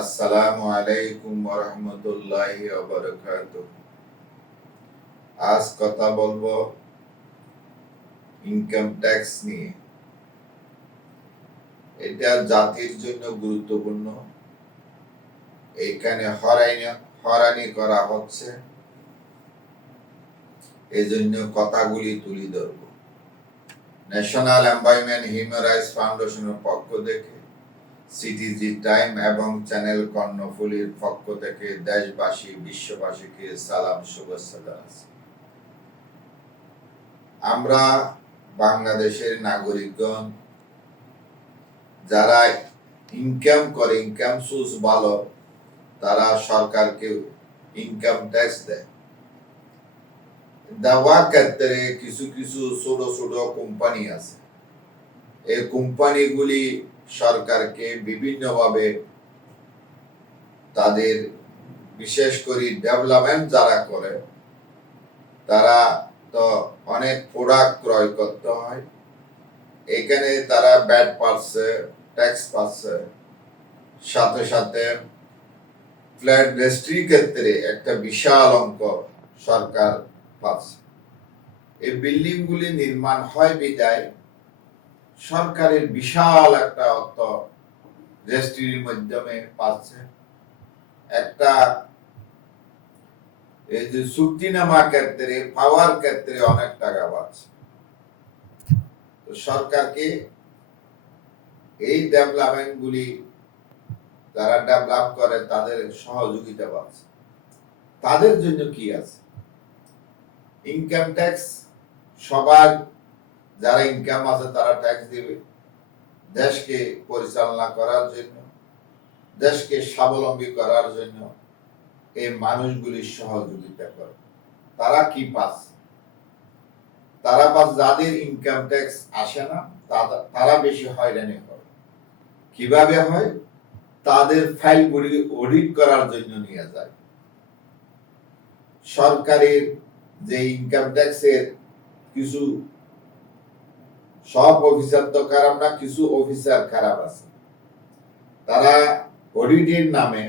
আসসালামু আলাইকুম ওয়া রাহমাতুল্লাহি ওয়া বারাকাতুহু। আজ কথা বলবো ইনকাম ট্যাক্স নিয়ে। এটা জাতির জন্য গুরুত্বপূর্ণ। এখানে হয়রানি করা হচ্ছে, এজন্য কথাগুলি তুলে ধরবো। ন্যাশনাল এনভায়রনমেন্ট হিউম্যান রাইটস ফাউন্ডেশনের পক্ষ থেকে, সিটিজি টাইম এবং চ্যানেল কর্ণফুলীর পক্ষ থেকে দেশবাসী বিশ্ববাসীকে সালাম শুভেচ্ছা জানাচ্ছি। আমরা বাংলাদেশের নাগরিকগণ যারা ইনকাম করে, ইনকাম সোর্স ভালো, তারা সরকারকে ইনকাম ট্যাক্স দেয়। দেওয়ার ক্ষেত্রে কিছু কিছু ছোট ছোট কোম্পানি আছে। এই কোম্পানিগুলি সরকারকে বিভিন্নভাবে তাদের, বিশেষ করে ডেভেলপমেন্ট যারা করে, তারা তো অনেক প্রোডাক্ট ক্রয় করতে হয়। এখানে তারা ব্যাট পাচ্ছে, ট্যাক্স পাচ্ছে, সাথে সাথে ফ্ল্যাট রেজিস্ট্রির ক্ষেত্রে একটা বিশাল অঙ্ক সরকার পাচ্ছে। এই বিল্ডিং গুলি নির্মাণ হয় বিদায় সরকারের বিশাল একটা অর্থ রেজিস্ট্রির মাধ্যমে পাচ্ছে। একটা এই যে চুক্তিনামা ক্ষেত্রে, পাওয়ার ক্ষেত্রে অনেক টাকা পাচ্ছে। তো সরকারকে এই ডেভেলপমেন্ট গুলি যারা ডেভেলপ করে তাদের সহযোগিতা পাচ্ছে। তাদের জন্য কি আছে? ইনকাম ট্যাক্স সবার, যারা ইনকাম আছে তারা ট্যাক্স দিবে দেশকে পরিচালনা করার জন্য, দেশকে স্বাবলম্বী করার জন্য। এই মানুষগুলির সহযোগিতা করে। তারা কি পাচ্ছে? তারা পাচ্ছে যাদের ইনকাম ট্যাক্স আসে না, তারা বেশি হয়রানি হয়। কিভাবে হয়? তাদের ফাইলগুলি অডিট করার জন্য নিয়ে যায়। সরকারের যে ইনকাম ট্যাক্সের কিছু, সব অফিসার তো খারাপ না, কিছু অফিসার খারাপ আছে। তারা অডিটের নামে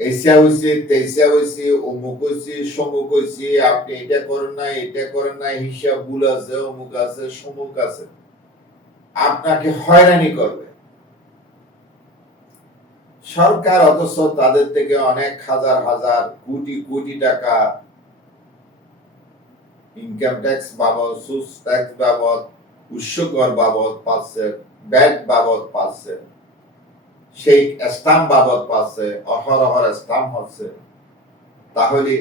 এসিয়া হয়েছে, তেইশা হয়েছে, অমুক হয়েছে, সমুক হয়েছে, আপনি এটা করেন না, এটা করেন না, হিসাব ভুল আছে, অমুক আছে, সমুক আছে, আপনাকে হয়রানি করবে সরকার। অথচ তাদের থেকে অনেক হাজার হাজার কোটি কোটি টাকা ইনকাম ট্যাক্স বাবদ, সুস ট্যাক্স বাবদ, উৎসকর বাবদ পাচ্ছে, ব্যাট বাবদ পাচ্ছে, সেই স্টাম্প বাবদ পাচ্ছে, অহরহর স্টাম্প হচ্ছে। তাহলে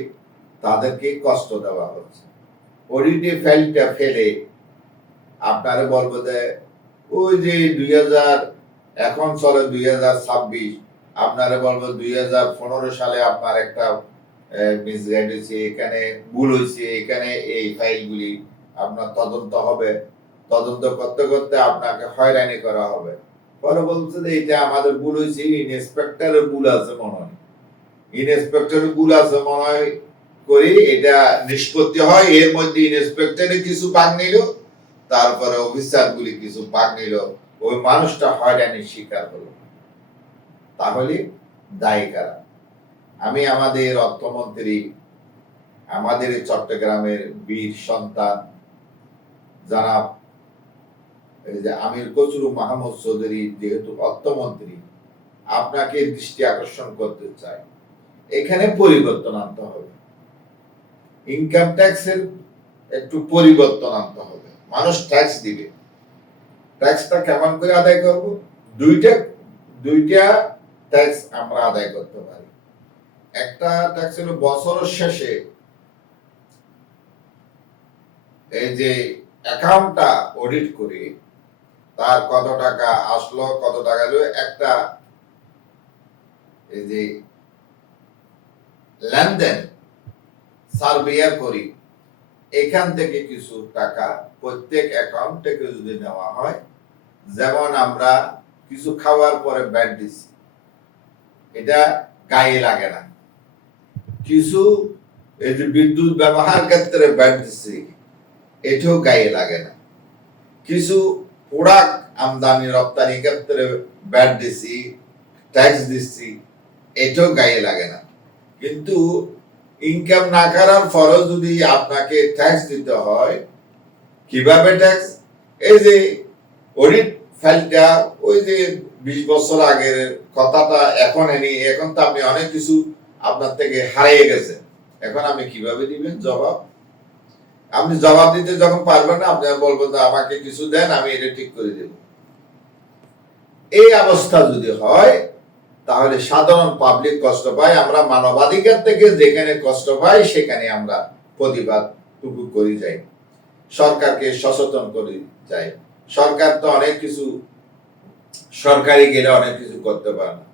তাদেরকে কষ্ট দেওয়া হচ্ছে। অডিটে ফাইলটা ফেলে আপনারে বলবো যে ওই যে 2000, এখন চলে 2026, আপনারে বলবো 2015 সালে আপনার একটা মিসগাইড হয়েছে, এখানে ভুল হয়েছে, এখানে এই ফাইলগুলি আপনার তদন্ত হবে। তদন্ত করতে করতে আপনাকে হয়রানি করা হবে। পরে বলছে যে এটা আমাদের ভুল হয়েছে, ইন্সপেক্টরের ভুল আছে মনে হয়, ইন্সপেক্টরের ভুল আছে মনে হয় করি এটা নিষ্পত্তি হয়। এর মধ্যে ইন্সপেক্টরে কিছু ভাগ নিল, তারপরে অফিসার গুলি কিছু ভাগ নিল, ওই মানুষটা হয়রানির শিকার হলো। তাহলে দায়ী কারা? আমি আমাদের অর্থমন্ত্রী, আমাদের চট্টগ্রামের বীর সন্তান জনাব আমির খসরু মাহমুদ চৌধুরী, যেহেতু অর্থমন্ত্রী, আপনাকে দৃষ্টি আকর্ষণ করতে চাই, এখানে পরিবর্তন আনতে হবে। ইনকাম ট্যাক্সের একটু পরিবর্তন আনতে হবে। মানুষ ট্যাক্স দিবে, ট্যাক্সটা কেমন করে আদায় করব? দুইটা ট্যাক্স আমরা আদায় করতে পারি। একটা ট্যাক্স হলো বছরের শেষে এই যে অ্যাকাউন্টটা অডিট করি, তার কত টাকা আসলো, কত টাকা গেল, একটা এই যে লেনদেন সার্ভে করি, এখান থেকে কিছু টাকা প্রত্যেক অ্যাকাউন্ট থেকে যদি নেওয়া হয়, যেমন আমরা কিছু খাওয়ার পরে ব্যাট দিচ্ছি, এটা গায়ে লাগে না। কিছু এই যে বিদ্যুৎ ব্যবহার ক্ষেত্রে ব্যাট দিচ্ছি, এটাও গায়ে লাগে না। কিছু প্রোডাক্ট আমদানি রপ্তানি ক্ষেত্রে ব্যাট দিচ্ছি, ট্যাক্স দিচ্ছি, এটাও গায়ে লাগে না। কিন্তু ইনকাম না করার পরেও যদি আপনাকে ট্যাক্স দিতে হয়, কিভাবে ট্যাক্স? এই যে অডিট ফাইলটা, ওই যে 20 বছর আগের কথাটা এখন এনে, এখন তো আপনি অনেক কিছু আপনার থেকে হারিয়ে গেছে, এখন আপনি কিভাবে দিবেন জবাব? আপনি জবাব দিতে যখন পারবেন না, আপনি বলবেন আমাকে কিছু দেন, আমি এটা ঠিক করে দেব। এই অবস্থা যদি হয়, তাহলে সাধারণ পাবলিক কষ্ট পায়। আমরা মানবাধিকার থেকে যেখানে কষ্ট পাই, সেখানে আমরা প্রতিবাদ টুকু করি যাই, সরকারকে সচেতন করে যাই। সরকার তো অনেক কিছু, সরকারি গেলে অনেক কিছু করতে পারে না।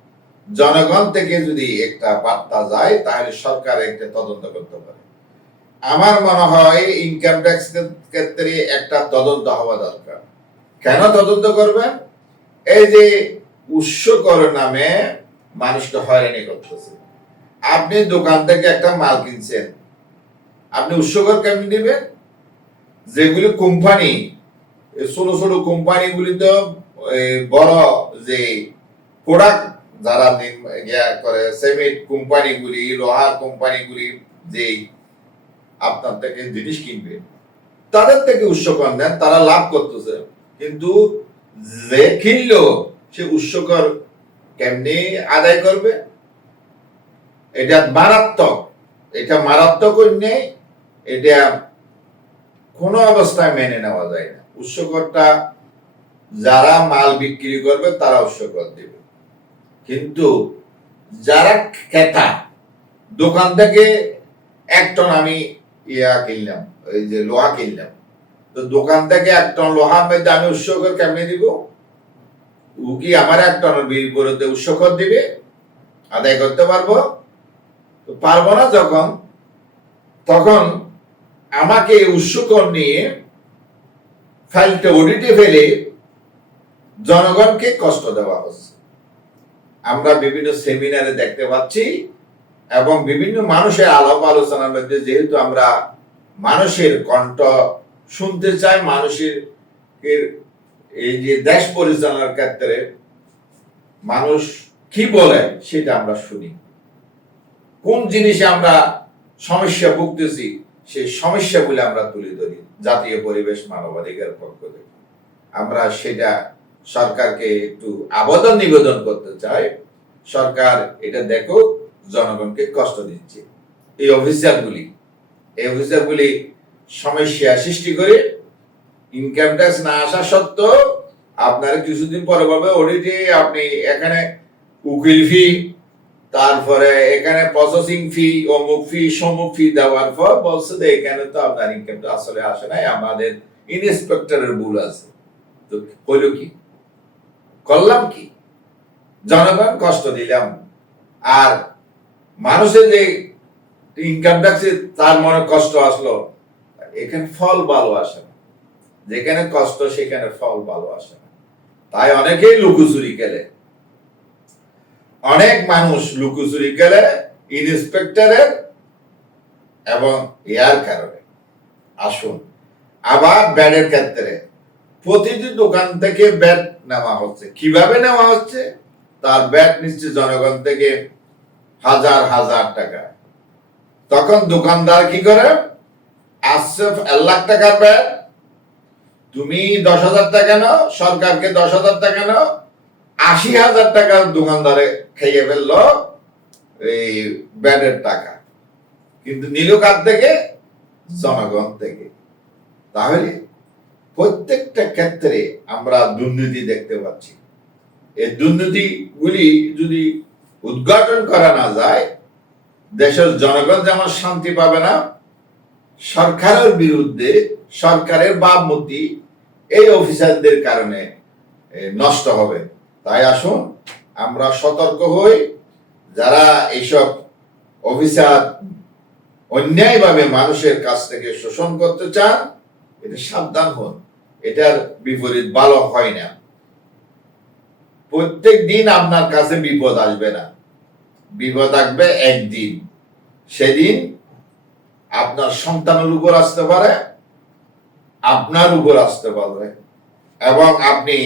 জনগণ থেকে যদি একটা বার্তা যায়, তাহলে সরকার একটা তদন্ত করতে পারে। আমার মনে হয় ইনকাম ট্যাক্স ক্ষেত্রে একটা তদন্ত হওয়া দরকার। কেন তদন্ত করবেন? এই যে উৎস কর নামে মানুষকে হয়রানি করতেছে। আপনি দোকান থেকে একটা মাল কিনছেন, আপনি উৎস কর কেমনি দিবেন? যেগুলি কোম্পানি, ছোট ছোট কোম্পানি গুলি তো বড় যে প্রোডাক্ট যারা করে, সিমেন্ট কোম্পানি গুলি, লোহার কোম্পানি গুলি, যে আপনার থেকে জিনিস কিনবে, তাদের থেকে উৎস কর নেন, তারা লাভ করতেছে। কিন্তু যে কিনলো, সে উৎস কর কেমনি আদায় করবে? এটা মারাত্মক, এটা মারাত্মক নেই, এটা কোনো অবস্থায় মেনে নেওয়া যায় না। উৎস করটা যারা মাল বিক্রি করবে তারা উৎস কর দেবে, কিন্তু যারা ক্রেতা, দোকান থেকে 1 টন আমি কিনলাম, ওই যে লোহা কিনলাম, তো দোকান থেকে 1 টন লোহার মধ্যে আমি উৎস কর কেমনে দিব? ও কি আমার 1 টনের বিপরীতে উৎস কর দিবে? আদায় করতে পারবো? তো পারবো না। যখন, তখন আমাকে উৎস কর নিয়ে ফাইলটা অডিটে ফেলে জনগণকে কষ্ট দেওয়া হচ্ছে। আমরা বিভিন্ন সেমিনারে দেখতে পাচ্ছি, এবং বিভিন্ন মানুষের আলাপ আলোচনার মধ্যে, যেহেতু আমরা মানুষের কণ্ঠ শুনতে চাই, মানুষের এই যে দেশ পরিচালনার ক্ষেত্রে মানুষ কি বলে সেটা আমরা শুনি। কোন জিনিসে আমরা সমস্যা ভুগতেছি, সেই সমস্যাগুলো আমরা তুলে ধরি জাতীয় পরিবেশ মানবাধিকার পক্ষ থেকে। আমরা সেটা সরকারকে একটু আবেদন নিবেদন করতে চাই, সরকার এটা দেখো, জনগণকে কষ্ট দিচ্ছে এই অফিসারগুলি সমস্যা সৃষ্টি করে। ইনকাম ট্যাক্স না আসা সত্ত্বেও আপনার কিছুদিন পরে পাবে অডিটে, আপনি এখানে উকিল ফি, তারপরে এখানে প্রসেসিং ফি, অমুক ফি সমুক ফি দেওয়ার পর বলছে যে এখানে তো আপনার ইনকামটা আসলে আসে নাই, আমাদের ইন্সপেক্টরের ভুল আছে। তো হইল কি, করলাম কি? জনগণ কষ্ট দিলাম, আর মানুষের যে ইনকাম ট্যাক্সে তার মনে কষ্ট আসলো, এখানে ফল ভালো আসে না। যেখানে কষ্ট সেখানে ফল ভালো আসে না। তাই অনেকেই লুকোচুরি খেলে, অনেক মানুষ লুকোচুরি খেলে ইন্সপেক্টরের এবং ইয়ার কারণে। আসুন, আবার ব্যাডের ক্ষেত্রে প্রতিটি দোকান থেকে ব্যাট নেওয়া হচ্ছে। কিভাবে নেওয়া হচ্ছে? তার ব্যাট নিচ্ছে জনগণ থেকে হাজার হাজার টাকা। তখন দোকানদার কি করে? আসছে 1 লাখ টাকার ব্যাট, তুমি 10,000 টাকা নাও, সরকারকে 10,000 টাকা নাও, 80,000 টাকা দোকানদারে খাইয়ে ফেললো এই ব্যাটের টাকা। কিন্তু নিল কার থেকে? জনগণ থেকে। তাহলে প্রত্যেকটা ক্ষেত্রে আমরা দুর্নীতি দেখতে পাচ্ছি। এই দুর্নীতিগুলি যদি উদ্ঘাটন করা না যায়, দেশের জনগণ যেমন শান্তি পাবে না, সরকারের বিরুদ্ধে সরকারের ভাবমূর্তি এই অফিসারদের কারণে নষ্ট হবে। তাই আসুন আমরা সতর্ক হই, যারা এইসব অফিসার অন্যায়ভাবে মানুষের কাছ থেকে শোষণ করতে চান, এটা সাবধান হন, এটার বিপরীত ভালো হয় না। প্রত্যেক দিন আপনার কাছে বিপদ আসবে না, বিপদ আসবে একদিন। সেদিন আপনার সন্তানের উপর আসতে পারে, আপনার উপর আসতে পারে, এবং আপনি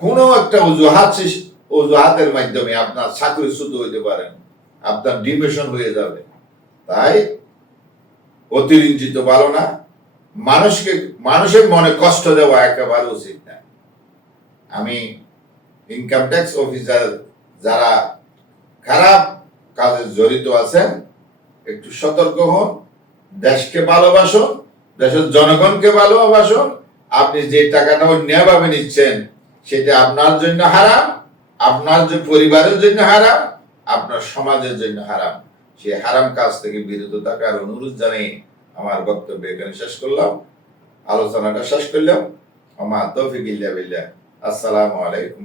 কোনো একটা অজুহাত অজুহাতের মাধ্যমে আপনার চাকরিচ্যুত হইতে পারেন, আপনার ডিমিশন হয়ে যাবে। তাই অতিরঞ্জিত ভালো না, মানুষের মনে কষ্ট দেওয়া একেবারে উচিত না। আমি ইনকাম ট্যাক্স অফিসার যারা খারাপ কাজে জড়িত আছেন, একটু সতর্ক হন, দেশকে ভালোবাসুন, দেশের জনগণকে ভালোবাসুন। আপনি যে টাকাটা অন্যায়ভাবে নিচ্ছেন সেটা আপনার জন্য হারাম, আপনার যে পরিবারের জন্য হারাম, আপনার সমাজের জন্য হারাম। সেই হারাম কাজ থেকে বিরত থাকার অনুরোধ জানিয়ে আমার বক্তব্য এখানে শেষ করলাম, আলোচনাটা শেষ করলাম। আমার তৌফিক ইল্লা বিল্লাহ। আসসালামু আলাইকুম।